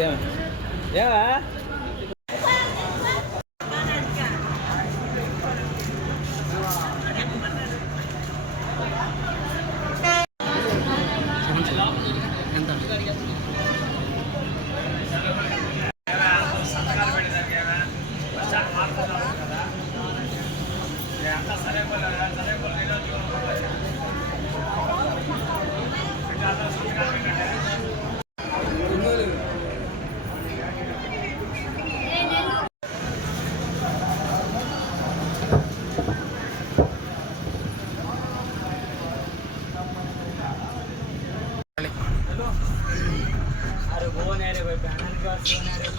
Ya. Ya.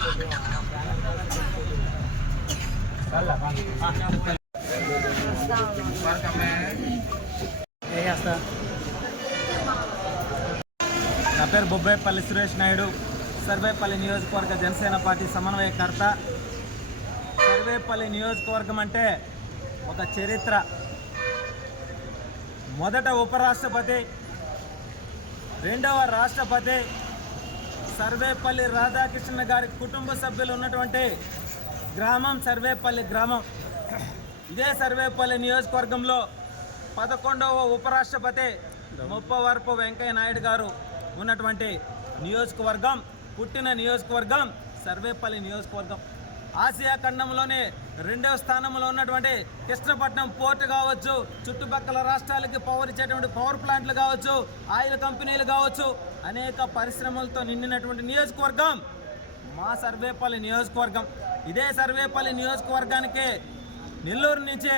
నా పేరు బొబ్బాయిపల్లి సురేష్ నాయుడు. సర్వేపల్లి నియోజకవర్గ జనసేన పార్టీ సమన్వయకర్త. సర్వేపల్లి నియోజకవర్గం అంటే ఒక చరిత్ర. మొదట ఉపరాష్ట్రపతి రెండవ రాష్ట్రపతి సర్వేపల్లి రాధాకృష్ణ గారి కుటుంబ సభ్యులు ఉన్నటువంటి గ్రామం సర్వేపల్లి గ్రామం. ఇదే సర్వేపల్లి నియోజకవర్గంలో పదకొండవ ఉపరాష్ట్రపతి ముప్పవరపు వెంకయ్య నాయుడు గారు ఉన్నటువంటి నియోజకవర్గం పుట్టిన నియోజకవర్గం సర్వేపల్లి నియోజకవర్గం. ఆసియా ఖండంలోనే రెండవ స్థానంలో ఉన్నటువంటి కృష్ణపట్నం పోర్టు కావచ్చు చుట్టుపక్కల రాష్ట్రాలకి పవర్ ఇచ్చేటువంటి పవర్ ప్లాంట్లు కావచ్చు ఆయిల్ కంపెనీలు కావచ్చు అనేక పరిశ్రమలతో నిండినటువంటి నియోజకవర్గం మా సర్వేపల్లి నియోజకవర్గం. ఇదే సర్వేపల్లి నియోజకవర్గానికి నెల్లూరు నుంచి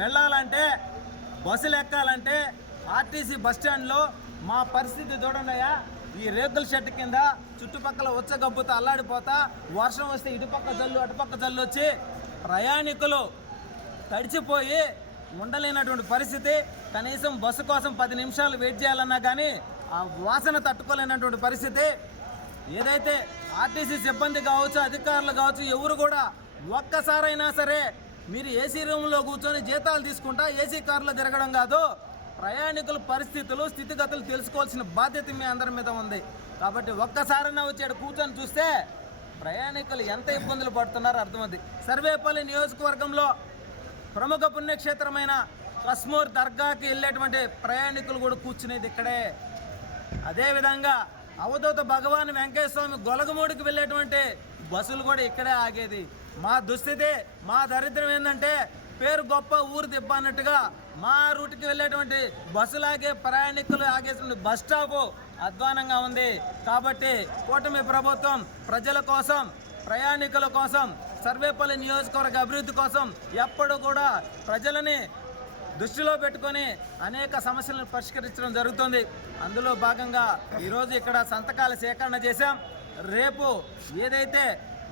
వెళ్ళాలంటే బస్సులు ఎక్కాలంటే ఆర్టీసీ బస్ స్టాండ్లో మా పరిస్థితి చూడండియా ఈ రేకుల షెడ్ కింద చుట్టుపక్కల ఉచ్చగబ్బుతో అల్లాడిపోతా వర్షం వస్తే ఇటుపక్క జల్లు అటుపక్క జల్లు వచ్చి ప్రయాణికులు తడిచిపోయి ఉండలేనటువంటి పరిస్థితి. కనీసం బస్సు కోసం పది నిమిషాలు వెయిట్ చేయాలన్నా కానీ ఆ వాసన తట్టుకోలేనటువంటి పరిస్థితి. ఏదైతే ఆర్టీసీ సిబ్బంది కావచ్చు అధికారులు కావచ్చు ఎవరు కూడా ఒక్కసారైనా సరే మీరు ఏసీ రూమ్లో కూర్చొని జీతాలు తీసుకుంటా ఏసీ కారులో తిరగడం కాదు. ప్రయాణికుల పరిస్థితులు స్థితిగతులు తెలుసుకోవాల్సిన బాధ్యత మీ అందరి మీద ఉంది. కాబట్టి ఒక్కసారైనా వచ్చాడు కూర్చొని చూస్తే ప్రయాణికులు ఎంత ఇబ్బందులు పడుతున్నారో అర్థమైంది. సర్వేపల్లి నియోజకవర్గంలో ప్రముఖ పుణ్యక్షేత్రమైన కస్మూర్ దర్గాకి వెళ్ళేటువంటి ప్రయాణికులు కూడా కూర్చునేది ఇక్కడే. అదేవిధంగా అవధూత భగవాన్ వెంకయ్య స్వామి గొలగమూడికి వెళ్ళేటువంటి బస్సులు కూడా ఇక్కడే ఆగేది. మా దుస్థితి మా దరిద్రం ఏంటంటే పేరు గొప్ప ఊరు దిబ్బ అన్నట్టుగా మా రూట్కి వెళ్ళేటువంటి బస్సులు ఆగే ప్రయాణికులు ఆగేటువంటి బస్ స్టాపు అధ్వానంగా ఉంది. కాబట్టి కూటమి ప్రభుత్వం ప్రజల కోసం ప్రయాణికుల కోసం సర్వేపల్లి నియోజకవర్గ అభివృద్ధి కోసం ఎప్పుడు కూడా ప్రజలని దృష్టిలో పెట్టుకొని అనేక సమస్యలను పరిష్కరించడం జరుగుతుంది. అందులో భాగంగా ఈరోజు ఇక్కడ సంతకాల సేకరణ చేశాం. రేపు ఏదైతే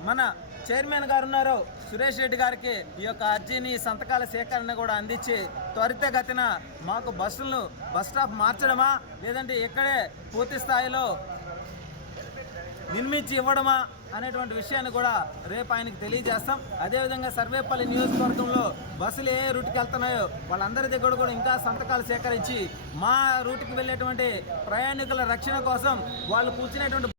మన చైర్మన్ గారు ఉన్నారు సురేష్ రెడ్డి గారికి ఈ యొక్క అర్జీని సంతకాల సేకరణ కూడా అందించి త్వరితగతిన మాకు బస్సులను బస్ స్టాప్ మార్చడమా? లేదంటే ఇక్కడే పూర్తి స్థాయిలో నిర్మించి ఇవ్వడమా? అనేటువంటి విషయాన్ని కూడా రేపు ఆయనకి తెలియజేస్తాం. అదేవిధంగా సర్వేపల్లి నియోజకవర్గంలో బస్సులు ఏ రూట్కి వెళ్తున్నాయో వాళ్ళందరి దగ్గర కూడా ఇంకా సంతకాలు సేకరించి మా రూట్కి వెళ్ళేటువంటి ప్రయాణికుల రక్షణ కోసం వాళ్ళు కూర్చునేటువంటి